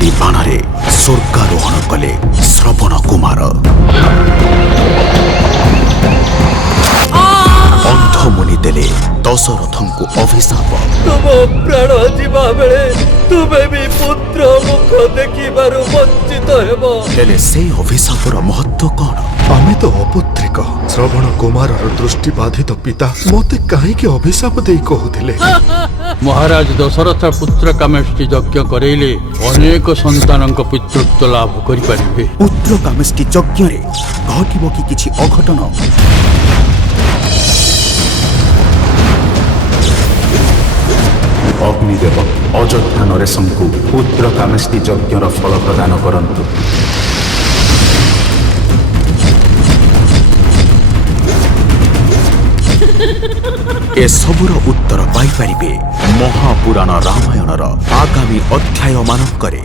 କାମେଷ୍ଟି ବାଣରେ ସ୍ୱର୍ଗାରୋହଣ କଲେ ଶ୍ରବଣ କୁମାର। ଅନ୍ଧମୁନି ଦେଲେ ଦଶରଥଙ୍କୁ ଅଭିଶାପ। ତୁମ ପ୍ରାଣ ଯିବା ବେଳେ ତୁମେ ବି ପୁତ୍ର ମୁଖ ଦେଖିବାରୁ ବଞ୍ଚିତ ହେବ। ହେଲେ ସେ ଅଭିଶାପର ମହତ୍ଵ କଣ? ଆମେ ତ ଅପୁତ୍ରିକ। ଶ୍ରବଣ କୁମାରର ଦୃଷ୍ଟିବାଧିତ ପିତା ମୋତେ କାହିଁକି ଅଭିଶାପ ଦେଇ କହୁଥିଲେ? ମହାରାଜ ଦଶରଥ ପୁତ୍ର କାମେଷ୍ଟି ଯଜ୍ଞ କରେଇଲେ ଅନେକ ସନ୍ତାନଙ୍କ ପିତୃତ୍ୱ ଲାଭ କରିପାରିବେ। ପୁତ୍ର କାମେଷ୍ଟି ଯଜ୍ଞରେ ଘଟିବ କି କିଛି ଅଘଟନ? ଅଗ୍ନିଦେବ ଅଯୋଧ୍ୟା ନରେଶଙ୍କୁ ପୁତ୍ର କାମେଷ୍ଟି ଯଜ୍ଞର ଫଳ ପ୍ରଦାନ କରନ୍ତୁ। ଏସବୁର ଉତ୍ତର ପାଇପାରିବେ ମହାପୁରାଣ ରାମାୟଣର ଆଗାମୀ ଅଧ୍ୟାୟ ମାନଙ୍କରେ।